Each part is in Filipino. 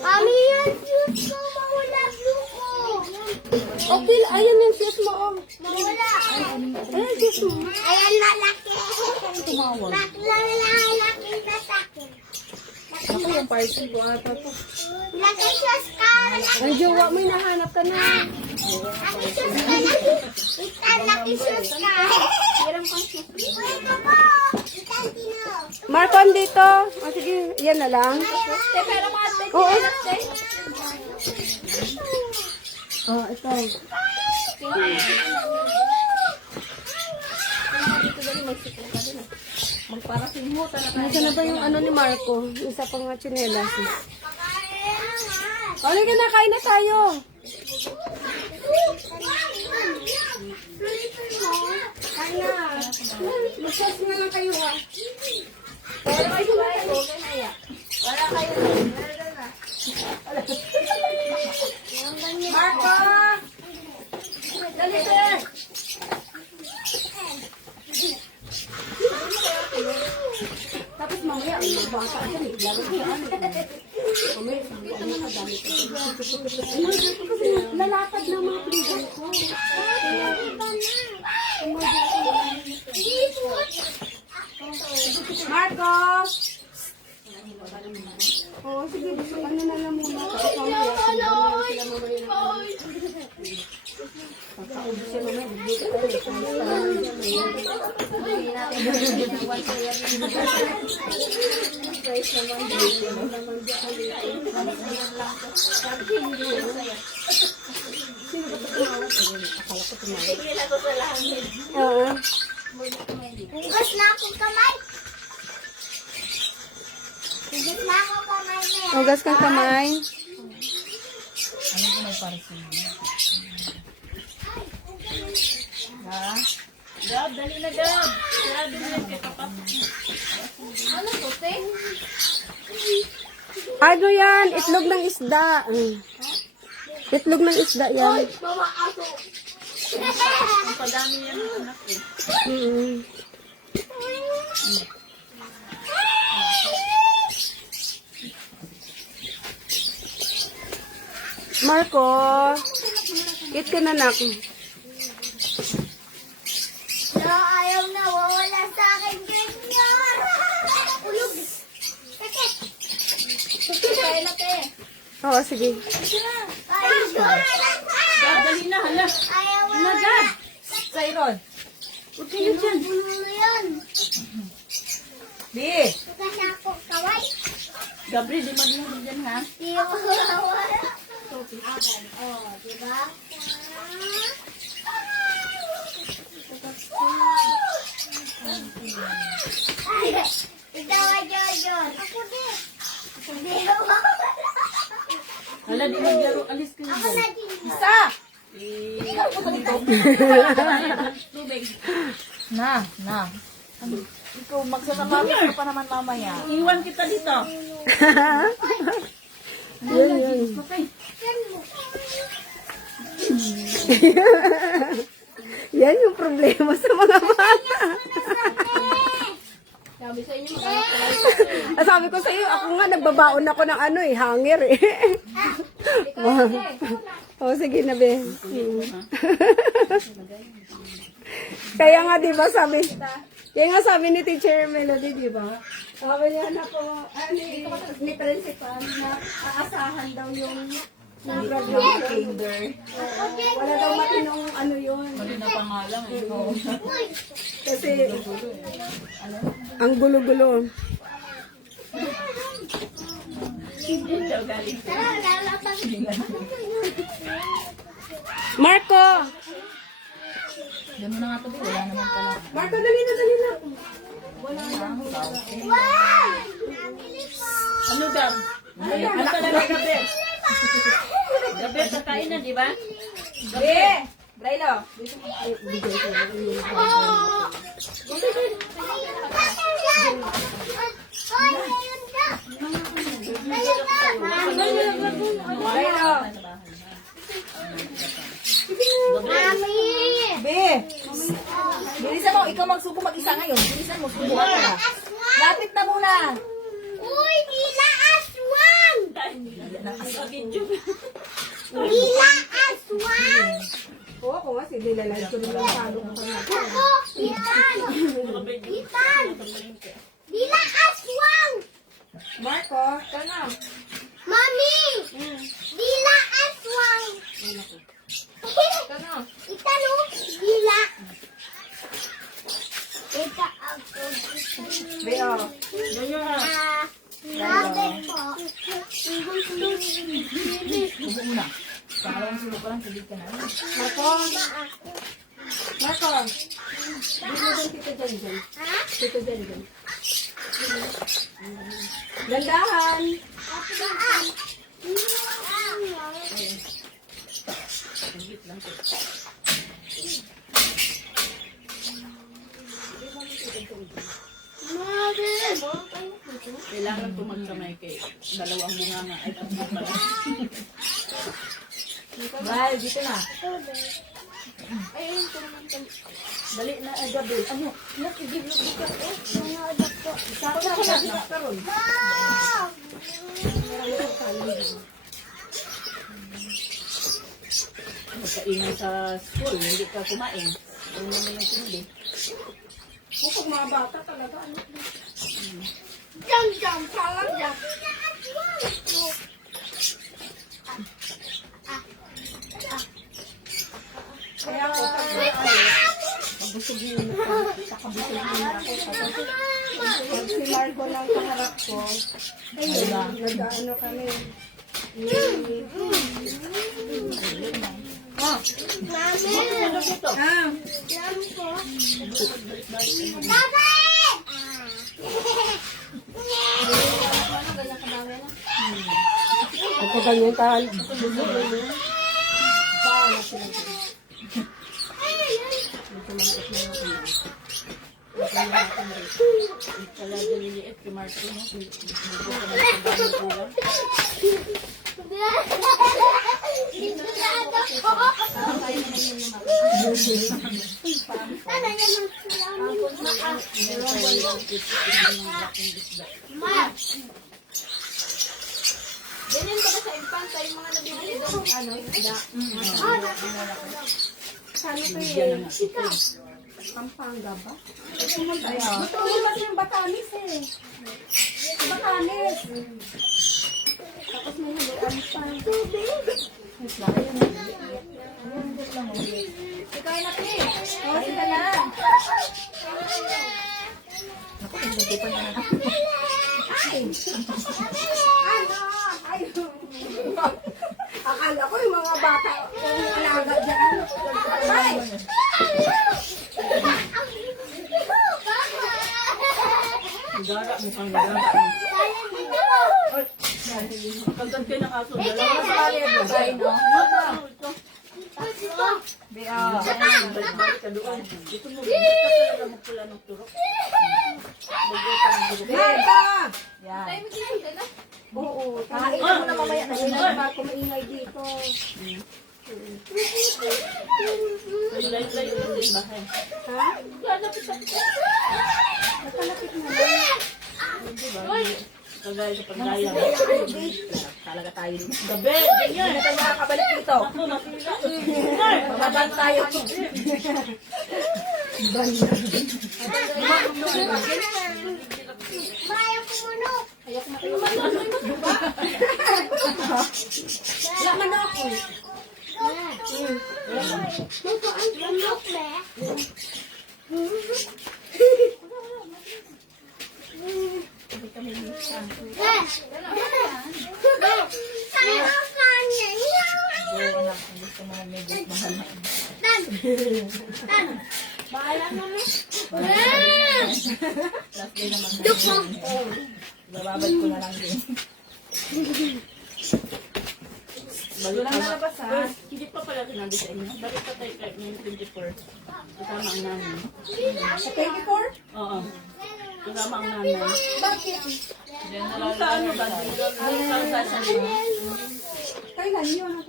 Mami, yan shoes ko. Mawala blue ko. Okay, ayan yung shoes mo. Oh. Mawala. Ayan shoes mo. Ayan, malaki. Tumawag. Laki na sa akin. Ako yung party ko ata to. Laki shoes ka. Ang jowa mo, hinahanap ka na. Laki shoes ka. Laki shoes ka. Hiram kang shoes. Uy, baba. Itan tino. Marco, dito. Oh, sige, yan na lang. Pero mga Oo. Oh, ito. Magparasin mo talaga. Nasaan na ba yung ano ni Marco? Isa pang nga tsinelas. Halika na, kain na tayo. Kain na. Mag-sauce nga lang kayo, ha? Wala kayo. Marco! Dali, sir! Tapos mamaya, ang bangka ka rin. Lalo ko yan. Mamaya, ano ka dami ko. Lalakad na mga pligan ko. Marco! Oo, sige. Ano na lang muna. Tapos mamaya, sila mamaya. Pagkaubos siya mamaya, bigyan ka tayo. Oo. Hugas na akong kamay. Hugas na akong kamay na yan. Hugas kang kamay. Ano ko magparasin mo? Ha? Dab, dali na Dab. Sarado na yung kakapat. Ano to, te? Ano yan? Itlog ng isda. Itlog ng isda yan. Mama, aso. Ang padami yan ng anak eh. Mm. Marco, eat ka na nak. No, ayaw na. Wawala sa akin. Ganyan. Ulog. Sakit. Kaya na, te. Oo, sige. Ayaw na. Dab, dali na, hala. Ayaw na. Ano, Dab? Sayron. Huwag kayo dyan. Bulo yan. Di. Hugas na akong kamay. Gabri, di mag-ihog dyan, ha? Di wala. Oh, diba? Ikaw ay Jojo. Ako din. Hindi ako. Hala, di maglaro. Alis kayo Ako dyan. na din. Isa! Ikaw po ka dito. Tubig. Na. Ikaw, magsasamabi ka pa naman mamaya. Iwan kita dito. Yan, yan. Okay. Yan yung problema sa mga bata. Sabi sa inyo, Sabi ko sa iyo, ako nga nagbabaon ako ng ano eh, hanger eh. Oh, sige na be. Kaya nga 'di ba sabi ni Teacher Melody, 'di ba? Sabi niya na po, ni principal na aasahan daw yung graduation. kinder. Wala daw matinong ano yun. Mali na pangalan eh. Kasi ang gulo-gulo. Tara, lalatang. Marco! Diyan mo na nga ito, wala naman pala. Marco, dali na, dali na. Wow! Nabili ko. Ano dam? Ano talaga gabi? Gabi, kakain na, di ba? Gabi! Brailo! Oh! Hoy, ayun ka. Ayun ka. Brailo! Mami! Gabi! Bilisan mo, ikaw magsuko mag-isa ngayon. Bilisan mo, subukan ka na. Lapit na muna! Uy, nila aswang! Dila aswang. Oo, ako nga, sige, lalay ko nila palo ko pa natin. Ako, Ethan. Ethan. Dila aswang. Marco, kana. Mami. Dila aswang. Kana. Ethan, oh. Dila. Ika ako. Beo. Sabi po. Huwag mo na. Pangalawang sulok ka lang, sabi ka na. Marco. Marco. Dito din, tito dyan. Ha? Tito dyan. Gandahan. Saan? Mami. Kailangan po magkamay kay dalawang bunga nga ay tatlo pala. Bye, dito na. Dali na ay gabi. Ano? Nakigiblog ka eh. Sakto na siya. Karon. Wow. Magkaingay sa school, hindi ka kumain. Ano naman yung tindi? Kapag mga bata talaga, ano? Jam talaga. Kaya ako, pabusog yun ako. Pakabusog yun ako. Pag si Marco lang kaharap ko, ayun, nag-ano kami. Mami. Ah, Mami po. Dapat! ako ganyan ka. Talaga niliit kay Marco, no? Hindi ko naman ang kulang. Sana naman sila. Ma. Ganyan ba sa impanta yung mga nabibili doon? Ano, isda? Oh, Saan ito eh? Pampanga ba? Pumunta yun. Ito ulit yung Batanes eh. Batanes. Tapos may huluan pa. Ikaw na, Pi. Kain ka na. Naku, nagtitipan ka na. Ay, akala ko yung mga bata yung alaga dyan. Ay! Gara, mukhang gara. Kagad kayo ng aso. Dalawa sa kanya. Kain, no? Bea. Balik ka doon. Dito mo, hindi ka talaga magpula ng turok. Marta! Yan. Oo. Kain ka muna mamaya. Nahina ba ako maingay dito? Layo-layo lang din bahay. Ha? Nakalapit na lang. Kagaya sa pagdaya. Talaga tayo. Gabi, ganyan. Hindi na tayo makakabalik dito. Ako, nasila. Mababang tayo. Mayo kumunok. Wala man ako. Luto ang kumunok, be. Sayang kanya. Gusto mo medyo mahal na. Dan. Bahala naman. Last day naman. Duko. Bababad ko na lang din. Balik Walang nalabas, ha? Hindi pa pala sinabi sa inyo. Balik pa tayo kahit ngayon 24. Kasama ang nanay. Sa 24? Oo. Kasama ang nanay. Bakit? Kung sa ano ba? Kung sa Kailan yun?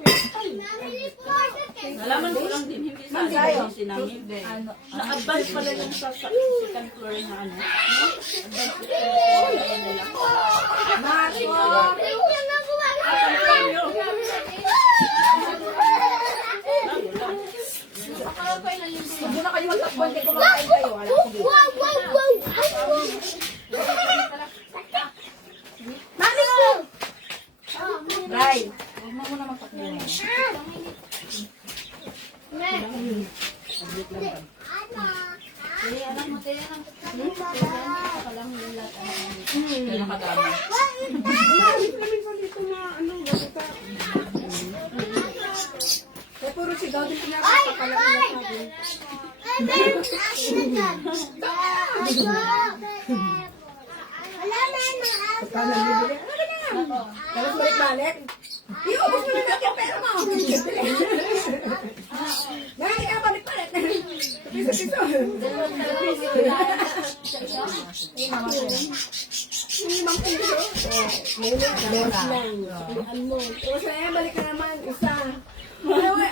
nalaman ko lang din, hindi sa agency namin. Ano? Na-advance pala yung sa second floor na ano. Advance ko nila. Marco! Tingnan ako. Bray, huwag mo muna magpakbo. Ano? Anak mo, tayo lang. Kaya nakadami. Kami ko dito na ano, bakita. Kaya puro sigaw din pinapapala ko na sabi. Ay, meron na akin na dyan. Wala na na Paano bibili? Ano ba na? Tapos balik-balik. Iubos mo na natin yung pera mo. Bakit ka balik-balik? Piso-piso. Limang piso. Tapos na yan, balik ka naman. Isa.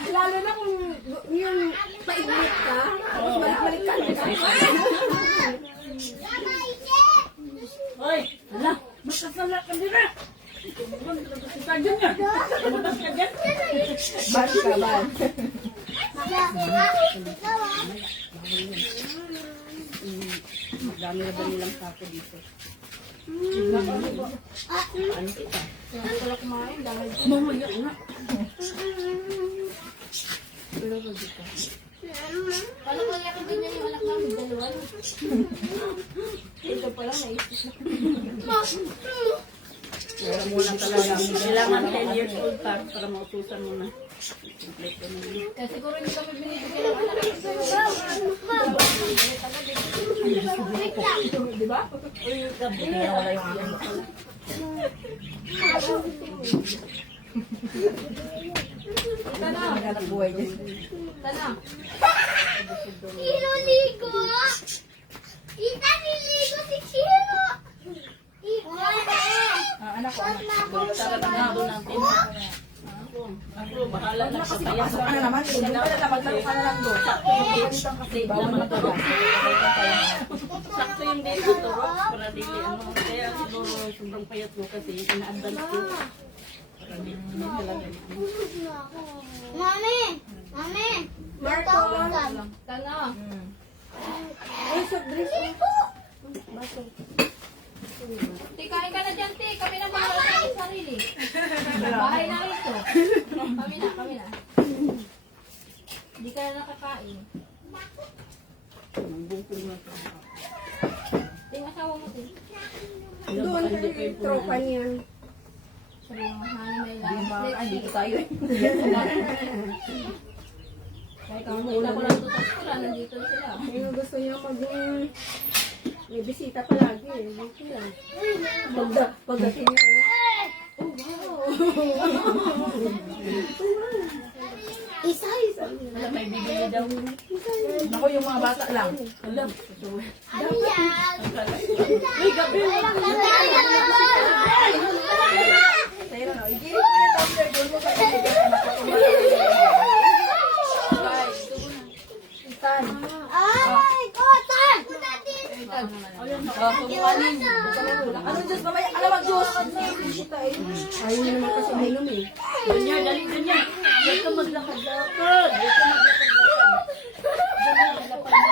Lalo na kung yung paiglit ka, tapos balik-balik ka. Hoy! Ala! Magkasala ka din na! Ka dyan nga! Lumabas ka dyan! Bad ka, bad. Dami na ba nilang sako dito? Mamaya nga! Paano ko yakin din yung anak namin? Dalawa. Ito pa lang, naisip na. Kaya mo lang talaga. Kailangan 10 years old para mautusan mo na. Complete mo na. Kaya siguro hindi kami binibigyan ng anak. Di ba? Uy, gabi na wala yung akin. Naghanap buhay dyan. Tanong. Chiro ligo. Tita, niligo si Chiro. Anak ko, anak. Tara na nga doon natin. Ako, bahala na sa tayo. Pasok ka na naman. Hindi pa na maglaro ka na lang doon. Bawal na to. Sakto yung date dito, para dili ano. Kaya siguro sobrang payat ko kasi ina-advance ko. Para dili talaga. Mami! Mami! Marco. Tanong. Ay, sa dress. Baso. Ti, kain ka na dyan, Ti. Kami na bahala sa sarili. Bahay na ito. Kami na. Hindi ka na nakakain. Ting, asawa mo, Ti. Doon kay tropa niya. Sabi mo, honey, may love. Ay, dito tayo eh. Kaya kung una ko lang ito sa school, nandito sila. Yung gusto niya may bisita palagi eh. Okay lang. Pagdating niya, oh wow. Isa. Alam, may bibili daw. Ako yung mga bata lang. Alam. Ano yan? Uy, gabi! Pero no, i-give mo yung tumbler doon mo sa Itan. Ay, kotan! Ano Diyos, mamaya ka na mag-Diyos. Ayaw niya naman kasi mainom eh. Ganyan, dali, ganyan. Huwag ka maglakad-lakad. Huwag ka maglakad-lakad. Ganyan, maglakad na.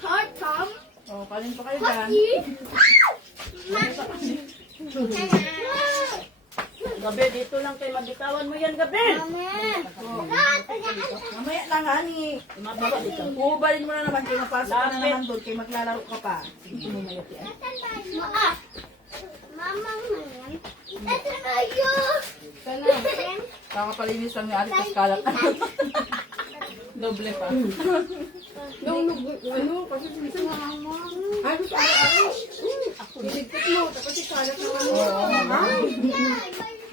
Heart come? Oh, kalin pa kayo dyan. Gabi, dito lang kayo magitawan mo yan, gabi. Mamaya lang, honey. Mababa dito. Ubalin mo na naman kayo, mapasok ka na naman doon, kayo maglalaro ka pa. Mama mo yan. Ito na yun. Kakapalinis lang ni Ate Kaskalat. Doble pa. Ano, kasi minsan ay, gusto ako. Iligpit mo, tapos ikalat naman mo. Ha?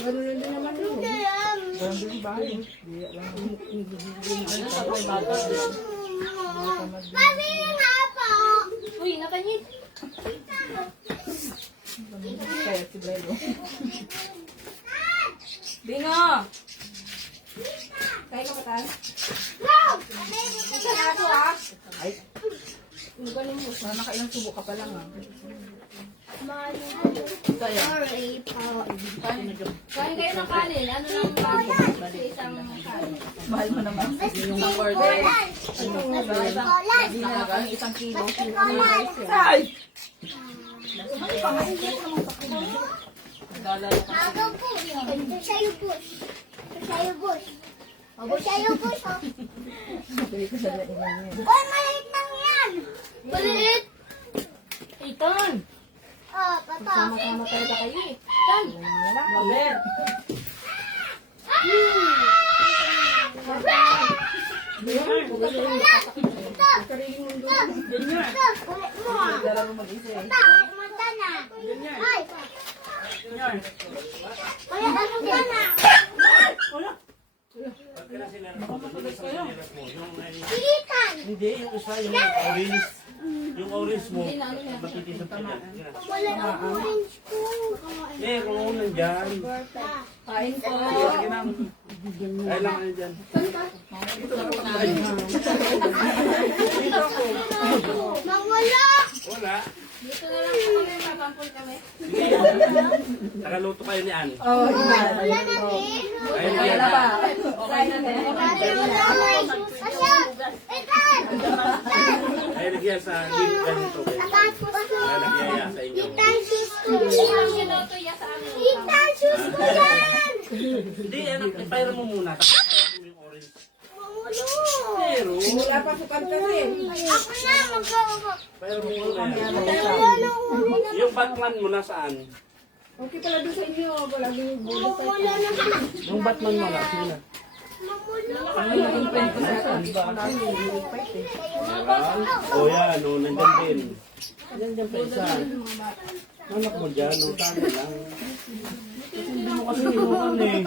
Gano'n na din naman yun. Gano'n din ba? Ano sa may bata? Mami nga po. Uy, nakanyit. Kaya si Brelo. Bingo! Kaya ka matan? No! Kaya ako ah. Ay. Ang galing mo. Sana nakailang subo ka pa lang ah. Sorry po. Kain kayo ng kanin. Ano lang kanin? Sa isang kanin. Mahal mo naman. Yung order. Ang isang kilo. Ay! Agaw po. Sa'yo po. Sa'yo po. Sa'yo po. Oy, maliit lang yan. Maliit. Iton! Oh, papa. Sama-sama talaga kayo eh. Iton! Robert! Dala mo mag-isa eh. Junior! Hindi, yung isa, yung orange. Yung orange mo, matitisip ka dyan. Eh, kung ako nandyan. Kain po! Sige ma'am. Ay lang kayo dyan. Mawala! Wala. Dito na lang po kami. Magampol kami. Sige. Nakaluto kayo ni Ann. Oh, Wala na din. Ayun, yan na. Okay na din. Ay, lagyan sa gilid ganito. Ay, lagyan sa inyo. Ang ginoto ya sa amin. Hindi, ano, ipayra mo muna. Tapos mo yung orange. Pero, wala pa sukat kasi. ipayra mo muna yan. Yung Batman mo nasaan? Okay pala doon sa inyo. Wala yung bulot pa. Yung Batman mo na, sino na? O yan, o, nandyan din. Nandyan pa isa. Anak mo dyan, o, tama lang. Hindi mo kasi inukan eh.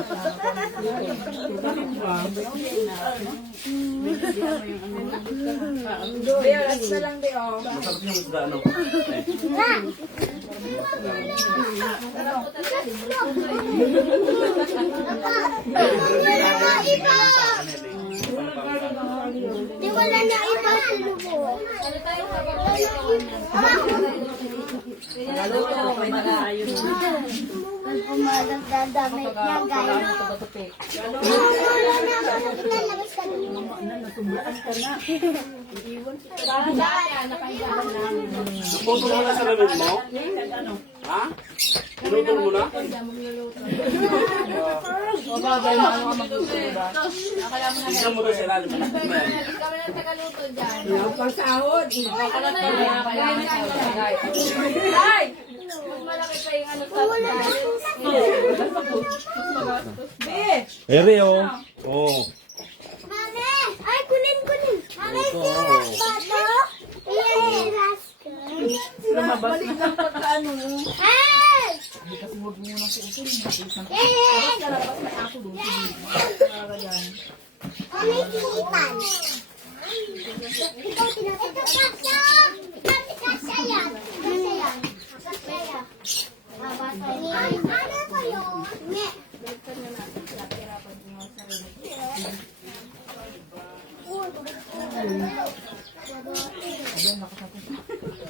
Kaya, last na lang di oh. Masarap yung isda, ano? Di wala na iba sa lubo. Ano tayo sa pagkakaroon Ang umalang dadamay niya, guys. Lalabas ka dun. Parang dati, nakahigahan namin. Puto mo na sa lamin mo? Ha? Pinutol mo na? Babagay mo ano ka magluto. Tignan mo doon sa ilalim. Malaki ba yan? Hindi kami ng tagaluto dyan. Yung pangsahod. Ay! Mas malaki pa yung ano sa Ere, oh. Oh. Mami! Ay, kunin. Mami, siras ba ito? Siras ka. Balik lang pagkaano. Hey! Hey! Mami, sinitan. Ito kasya. Ito kasya yan. Kasya yan. Ano ba yun? Nye.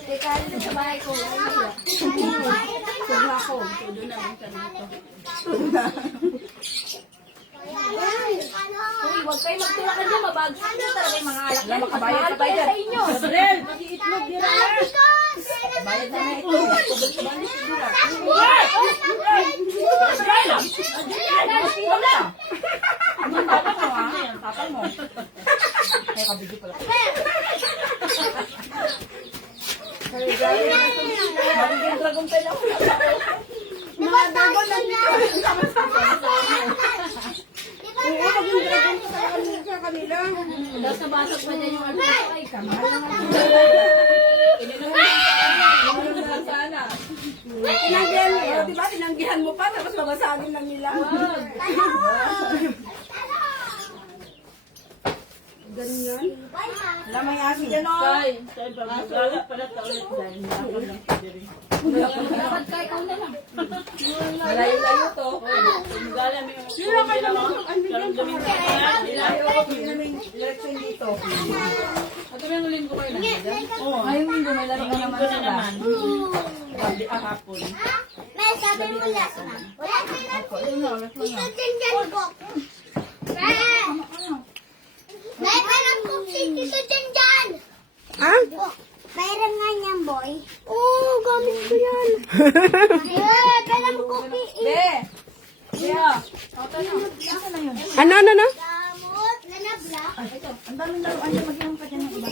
Teka, dito sa bahay ko. Sobra ko. Uy, huwag kayo magtulakan dyan. Mabagsak nyo talaga yung mga alak. Wala makabayad sa bayan. Sa inyo. Gabriel, mag-iitlog din na. Bayad na na ito. Ang tapang mo ha? Ang tapang mo. Kaya kabigyo pala. Magiging dragon tayo ako. Mga dragon na niya. Oo, maging dragon sa kanila. Tapos nabasag pa dyan yung ano. Ay, kamahal naman. Ano na lang sana. Tinanggihan mo. Diba, tinanggihan mo pa. Tapos babasagin lang nila. Ganyan. Wala may asin yan, oh. Say, pag-gala pala sa ulit dahil nakapag lang sa diri. Dapat kayo ikaw na lang. Malayo-layo to. Pag-gala mo yung ulit na mo. Karang gamin ka na. Malayo ko. Hindi namin election dito. At yung ulin ko kayo na. Oo. Ayun, hindi may laro ka naman Ito na sila. naman. Pwede hapon. May sabi mo last na. Wala ka na. Ito dyan ko. May parang cookie ito dyan. Ah? Oh, mayroon nga niyan, boy. Oo, gamit ko yan. Ayun, parang cookie. Ano? Gamot, lanabla. Ang daming laruan niya, magiging pa dyan ng iba.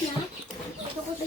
Ito ko sa